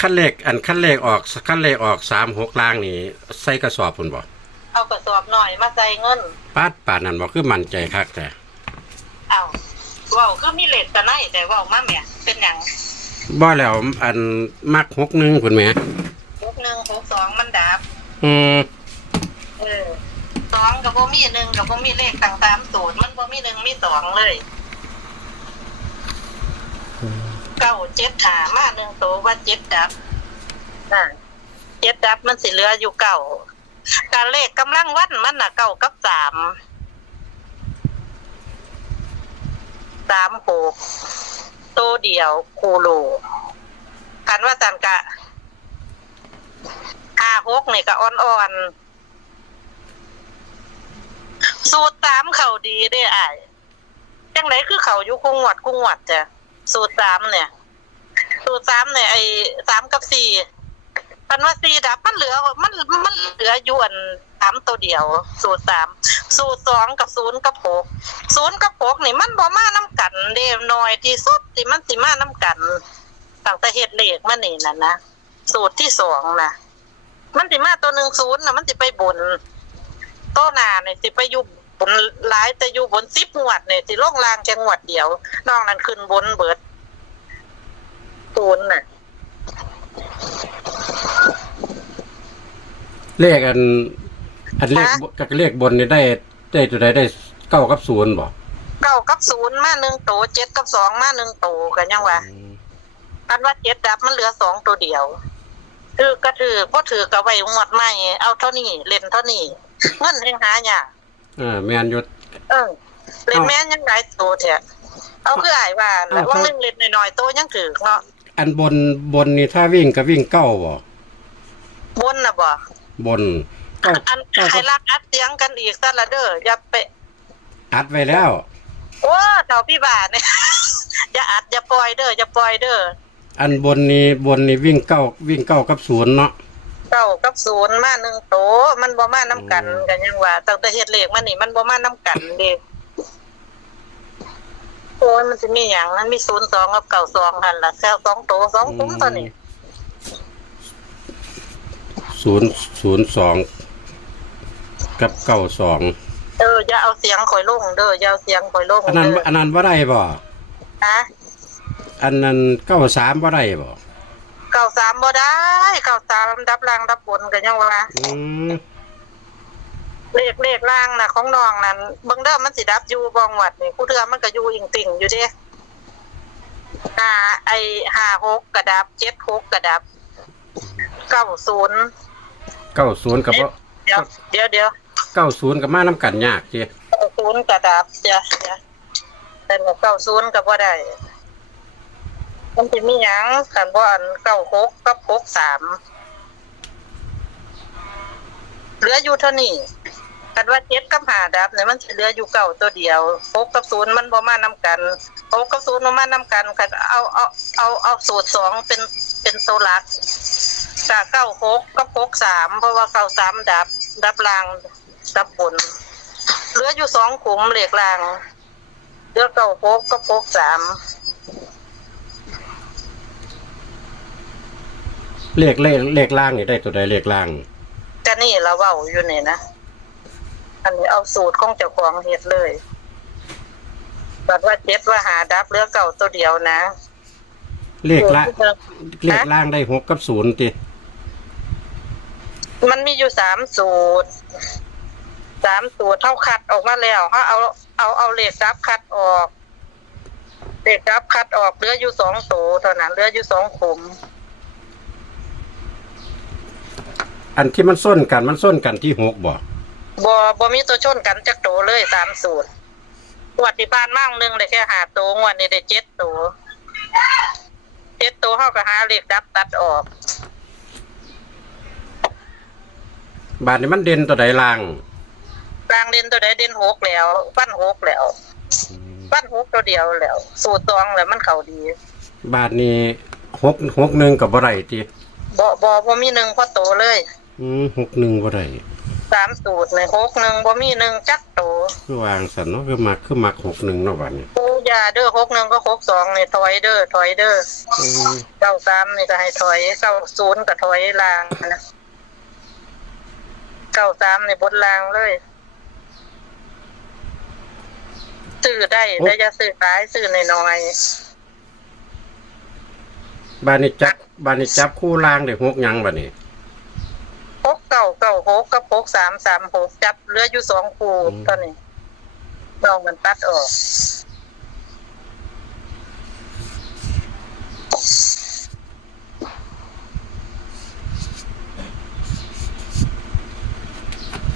ขั้นเลขออก36ล่างนี่ใส่กระสอบพุ่นบ่เอากระสอบหน่อยมาใส่เงินปาดนั่นบ่คือมั่นใจคักแต่เอาว้าวคือมีเลขแต่ไหนแต่ว้าวมาแม่เป็นหยังบ่แล้วอันมัก61พุ่นแหม61 62มันดับ2กับบ่มี1กับบ่มีเลขต่างๆ0มันบ่มี1มี2เลย9 7หามา1โตว่า7ดับ7ดับมันสิเหลืออยู่9การเลขกำลังวันมันน่ะ9กับ3 36โตเดียวคูโลคันว่าจันกะ56นี่ก็อ่อนๆสูตร3เข้าดีเด้อ้ายจังได๋คือเข้าอยู่คุงวดจ้ะสูตร3เนี่ยไอ้3กับ4คันว่า4ดับมันเหลืออยู่อัน3ตัวเดียวสูตร3สูตร2กับ0กับ6 0กับ6นี่มันบ่มานำกันเด้น้อยที่สุดที่มันสิมานำกันตั้งแต่เฮ็ดเลขมานี่น่ะนะสูตรที่2น่ะมันสิมาตัว10น่ะมันสิไปบนโตหน้านี่สิไปอยู่บนหลายแต่อยู่บน10งวดนี่สิลงล่างแค่งวดเดียวนอกนั้นขึ้นบนเบิด0น่ะเลขอันเลขบนนี่ได้ตัวใดได้9กับ0บ่9กับ0มา1โต7กับ2มา1โตก็ยังว่าอันว่า7ดับมันเหลือ2ตัวเดียวถือก็ถือบ่ถือก็ไว้งวดใหม่เอาเท่านี้เล่นเท่านี้เงินยังหายากแม่นอยู่เล่นแม่นยังหลายโตแท้เอาคืออ้ายว่าแล้วว่านึงเล่นน้อยๆโตยังถือเนาะอันบนนี่ถ้าวิ่งก็วิ่ง9บ่บนน่ะบ่บนอันให้รักอัดเสียงกันอีกซะละเด้ออย่าไปอัดไว้แล้วโอ้เฒ่าพี่บ้านเนี่ยอย่าอัดอย่าปล่อยเด้ออันบนนี่วิ่ง9กับ0เนาะ9กับ0มา1โตมันบ่มานํกันกันยังว่าตั้งแต่เฮ็ดเลขมานี่มันบ่มานํกันเด้โอ้ยมันสิมีหยังมันมี02กับ92หั่นล่ะแค่2โต2คุ้มตัวนี้002กับ92อย่าเอาเสียงข่อยลงเด้ออย่าเอาเสียงข่อยลงอันนั้นบ่ได้บ่ฮะอันนั้น93บ่ได้บ่93บ่ได้93ดับล่างดับบนก็ยังว่าเลขล่างน่ะของน้องนั่นเบิ่งเด้อมันสิดับอยู่บ่งวดนี่ผู้เทื่อมันก็อยู่อิงติ่งอยู่เด้56ก็ดับ76ก็ดับ90กับบ่เดี๋ยว90กับมานํกันยากจิ90ก็ดับจ้ะแต่90ก็บ่ได้มันสิมีหยังคันบ่อัน96กับ63เหลืออยู่เท่านี้คันว่า7กับ5ดับเนี่ยมันสิเหลืออยู่9ตัวเดียว6กับ0มันบ่มานํกัน6กับ0บ่มานํกันคันเอาสูตร2เป็นตัวหลักก็96กับ63เพราะว่า93ดับล่างดับบนเหลืออยู่2ขุมเลขล่างเหลือ96กับ63เลขล่างนี่ได้ตัวใดเลขล่างก็นี่เราเว้าอยู่นี่นะอันนี้เอาสูตรของเจ้าของเฮ็ดเลยบัดว่า7ว่า5ดับเหลือ9ตัวเดียวนะเลขล่างได้6กับ0ติมันมีอยู่3สูตรเท่าคัดออกมาแล้วเฮาเอาเลขดับคัดออกเหลืออยู่2ตัวเท่านั้นเหลืออยู่2ขุมอันที่มันส้นกันที่6บ่มีตัวชนกันจักโตเลย3สูตรงวดที่ผ่านมานึงได้แค่5ตัวงวดนี้ได้7ตัวเฮาก็หาเลขดับตัดออกบาดนี้มันเด่นตัวใดล่างเด่นตัวใดเด่น6แล้วฟัน6แล้วฟัน6ตัวเดียวแล้วสูตร2แล้วมันเข้าดีบาดนี้61ก็บ่ได้ติบ่มี1พอโตเลย61บ่ได้ 3สูตรใน61บ่มี1จักโต คือวางสันเนาะคือมัก61เนาะบัดนี้ ปูยาเด้อ61ก็62นี่ถอยเด้ออืม 93นี่ก็ให้ถอย90ก็ถอยล่างนะ93นี่บนล่างเลยซื้อได้แต่อย่าซื้อหลายซื้อน้อยๆ บ้านนี้จับคู่ล่างได้6หยังบัดนี้ 6996กับ6336จับเหลืออยู่2คู่ตอนนี้ลองมันตัดออก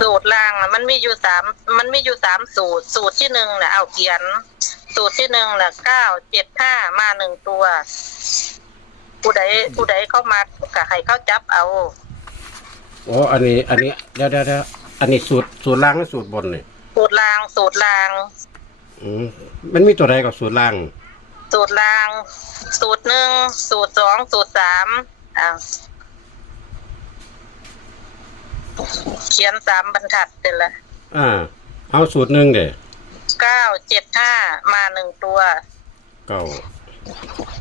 สูตรล่างน่ะมันมีอยู่3สูตรที่1น่ะเอาเขียนสูตรที่1น่ะ975มา1ตัวผู้ใดเข้ามาก็ให้เขาจับเอา โอ้อันนี้เดี๋ยวอันนี้สูตรล่างหรือสูตรบนนี่ สูตรล่างมันมีตัวใดกับสูตรล่าง สูตรล่างสูตร1สูตร2สูตร3เขียน3บรรทัดเสร็จแล้ว เอาสูตร1เด้975มา1ตัว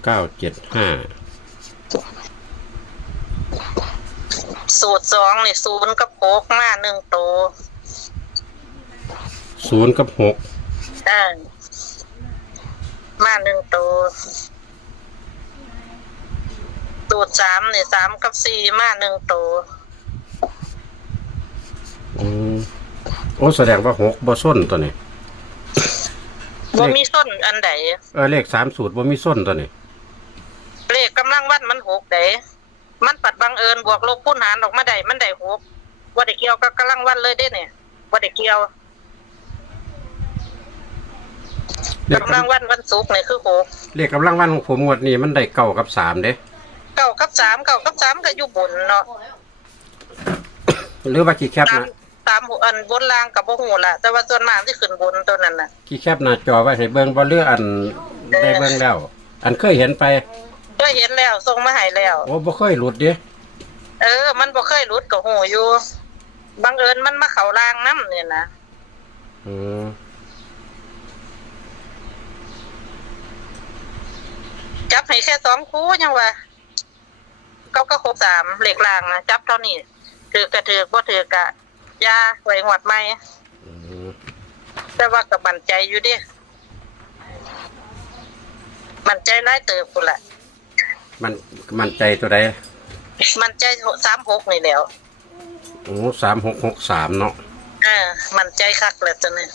975สูตร2นี่0กับ6มา1ตัว0กับ6มา1ตัวสูตร3นี่3กับ4มา1ตัวโอ้แสดงว่า6บ่ส้นตัวนี้ บ่มีส้นอันใดเลข3สูตรบ่มีส้นตัวนี้เลขกำลังวันมัน6เด้มันปัดบังเอิญบวกลบคูณหารออกมาได้มันได้6บ่ได้เกี่ยวกับกำลังวันเลยเด้เนี่ยบ่ได้เกี่ยวกำลังวันศุกร์นี่คือ6เลขกำลังวันของผมงวดนี้มันได้9กับ3เด้9กับ3ก็อยู่บนเนาะหรือว่ากี่แคปนะ3อันบนล่างก็บ่ฮู้ล่ะแต่ว่าส่วนมากที่ขึ้นบนตัวนั้นน่ะกี่แคปหน้าจอไว้ให้เบิ่งบ่เรืออันได้เบิ่งแล้วอันเคยเห็นไปเคยเห็นแล้วส่งมาให้แล้วโอ้บ่เคยหลุดเด้มันบ่เคยหลุดก็ฮู้อยู่บังเอิญมันมาเข้าล่างนำเนี่ยนะจับให้แค่2คู่ยังว่า9กับ3เลขล่างนะจับเท่านี้ถือก็ถือบ่ถือก็อย่าไว้หวดใหม่แต่ว่าก็มั่นใจอยู่ดิมั่นใจหลายเติบพุ่นล่ะมันใจตัวใดมั่นใจ36นี่แล้วโอ้3663เนาะมั่นใจคักแหละตัวนี้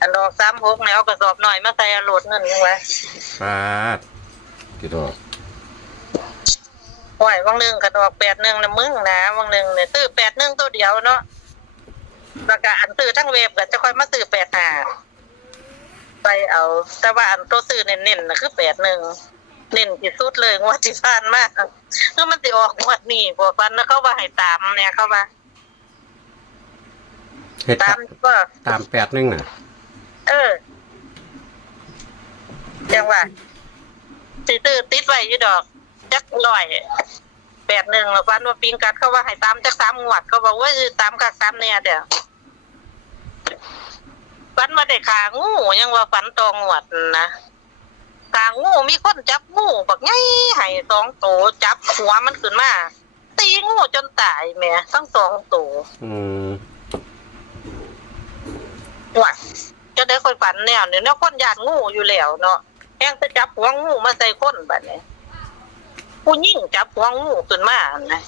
อันดอก36นี่เอากระสอบหน่อยมาใส่โหลดเงินจังว่าปาดกี่ดอกโอ้ยวังนึงก็ดอก81น่ะมึงนะวังนึงเนี่ยซื้อ81ตัวเดียวเนาะแล้วก็อันซื้อทั้งเว็บก็จะค่อยมาซื้อ85ไปเอาแต่ว่าอันตัวซื้อเน้นๆน่ะคือ81เน้นที่สุดเลยงวดที่ผ่านมาคือมันสิออกงวดนี้บ่ฟันนะเขาว่าให้ตามเนี่ยเขาว่าตามก็ตาม81น่ะจังว่าสิซื้อติดไว้อยู่ดอกจัก100 81ฟันว่าปิงกัดเขาว่าให้ตามจัก3งวดเขาบอกว่าตามกัก3เนี่ยเด้อฟันมาได้ขางูยังว่าฟันตองวดนะขางูมีคนจับงูบักใหญ่ให้2ตัวจับหัวมันขึ้นมาตีงูจนตายแม่ทั้ง2ตัวว่าจะได้ค่อยฝันแนวเนี่ยคนญาติงูอยู่แล้วเนาะแฮงจะจับหัวงูมาใส่คนบัดนี้ผู้หญิงจับหัวงูขึ้นมานะ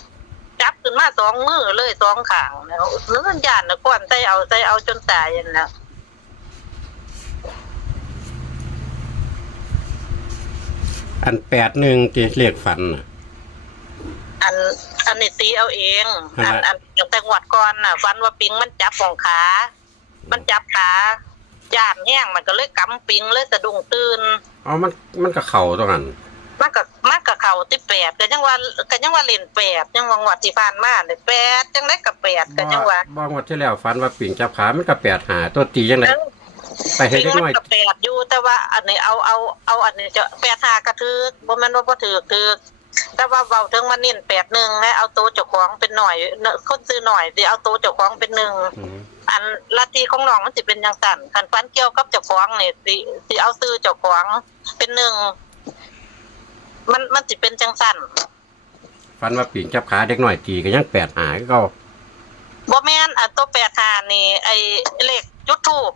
จับขึ้นมา2มือเลย2ข้างแล้วมันญาติน่ะก่อนใส่เอาจนตายนั่นน่ะอัน81ที่เลขฝันน่ะอันนี้ตีเอาเองอันอย่างแต่งวดก่อนน่ะฝันว่าปิงมันจับของขามันจับขาย่านแห้งมันก็เลยกำปิงเลยสะดุ้งตื่นมันก็เข้าตรงนั้นมันก็เข้าที่8ก็ยังว่าเล่น8ยังว่างวดที่ผ่านมาได้8จังได๋ก็8ก็ยังว่าบ่งวดที่แล้วฝันว่าปิงจับขามันก็85ตัวตีจังได๋ไปเฮ็ดได้น้อย8อยู่แต่ว่าอันนี้เอาอันนี้จะ85ก็ถูกบ่แม่นว่าบ่ถูก แต่ว่าเบาถึงมาเน้น81และเอาตัวเจ้าของเป็นหน่อยคนซื้อหน่อยสิเอาตัวเจ้าของเป็น1อันลัทธิของน้องมันสิเป็นจังซั่นคันฝันเกี่ยวกับเจ้าของนี่สิเอาซื้อเจ้าของเป็น1มันสิเป็นจังซั่น ฝันว่าปิ่งจับขาเด็กน้อยตีก็ยัง8หาคือเก่า บ่แม่นอันตัว85นี่ไอ้เลขจุดธูป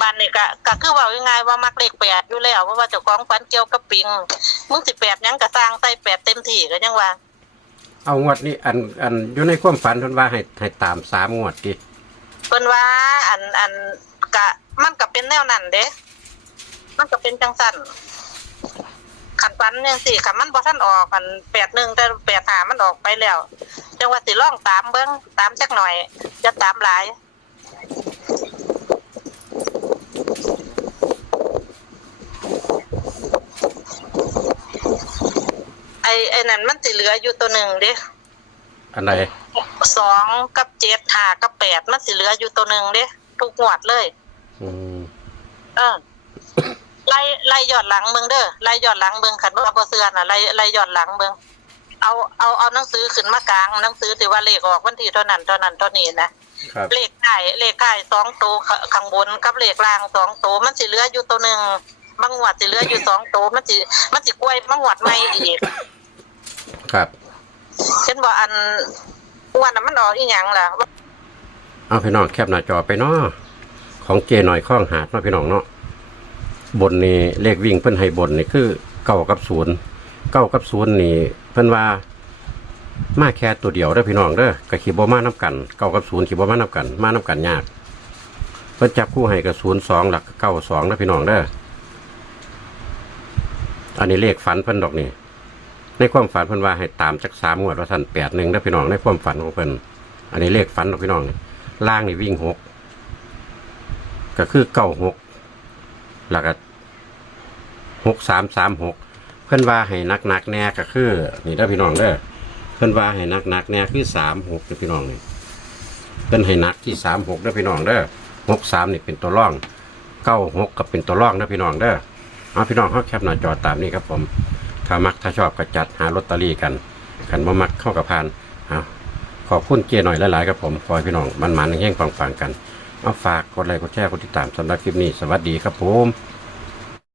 บ้านนี่ก็คือเว้ายังไงว่ามักเลข8อยู่แล้วเพราะว่าเจ้าของฝันเกี่ยวกับปิงมึงสิ8หยังก็สร้างใส่8เต็มที่ก็ยังว่า เอางวดนี้อันอยู่ในความฝันเพิ่นว่าให้ตาม3งวดติ เพิ่นว่าอันก็มันก็เป็นแนวนั้นเด้มันก็เป็นจังซั่นคันฝันจังซี่คันมันบ่ทันออกอัน81แต่85มันออกไปแล้วจังว่าสิลองตามเบิ่งตามจักหน่อยจะตามหลายไอ้นั่นมันสิเหลืออยู่ตัวหนึ่งเด้ อันใด 2กับ7 5กับ8มันสิเหลืออยู่ตัวหนึ่งเด้ทุกงวดเลย อืม ไล่ย้อนหลังเบิ่งเด้อไล่ย้อนหลังเบิ่งคันว่าบ่เชื่อน่ะไล่ย้อนหลังเบิ่งเอาหนังสือขึ้นมากลางหนังสือที่ว่าเลขออกวันที่เท่านั้นเท่านี้นะครับ เลขท้าย2ตัวข้างบนกับเลขล่าง2ตัวมันสิเหลืออยู่ตัวหนึ่งบางงวดสิเหลืออยู่2ตัวมันสิกล้วยบางงวดใหม่อีก ครับ เช่นบ่อันอ้วนน่ะมันออกอีหยังล่ะ เอาพี่น้องแคปหน้าจอไปเนาะของเจหน่อยข้องหาดเนาะพี่น้องเนาะบนนี่เลขวิ่งเพิ่นให้บนนี่คือ9กับ0 9กับ0นี่เพิ่นว่ามาแค่ตัวเดียวเด้อพี่น้องเด้อก็สิบ่มานํกัน9กับ0สิบ่มานํกันมานํกันยากเพิ่นจับคู่ให้กับ02หลัก92นะพี่น้องเด้ออันนี้เลขฝันเพิ่นดอกนี่ในความฝันเพิ่นว่าให้ตามจัก3งวดว่าซั่น81เด้อพี่น้องในความฝันของเพิ่นอันนี้เลขฝันดอกพี่น้องล่างนี่วิ่ง6ก็คือ96แล้วก็6336เพิ่นว่าให้นักแน่ก็คือนี่เด้อพี่น้องเด้อเพิ่นว่าให้นักแน่คือ36เด้อพี่น้องนี่เพิ่นให้นักที่36เด้อพี่น้องเด้อ63นี่เป็นตัวร่อง96ก็เป็นตัวร่องเด้อพี่น้องเด้อเอาพี่น้องเฮาแคปหน้าจอตามนี้ครับผมถ้ามักถ้าชอบก็จัดหาลอตเตอรี่กันคันบ่มักเข้ากับพานเอาขอบคุณเจ้หน่อยหลายๆครับผมขอให้พี่น้องมันๆแห่งๆฟังๆกันเอาฝากกดไลค์กดแชร์กดติดตามสำหรับคลิปนี้สวัสดีครับผม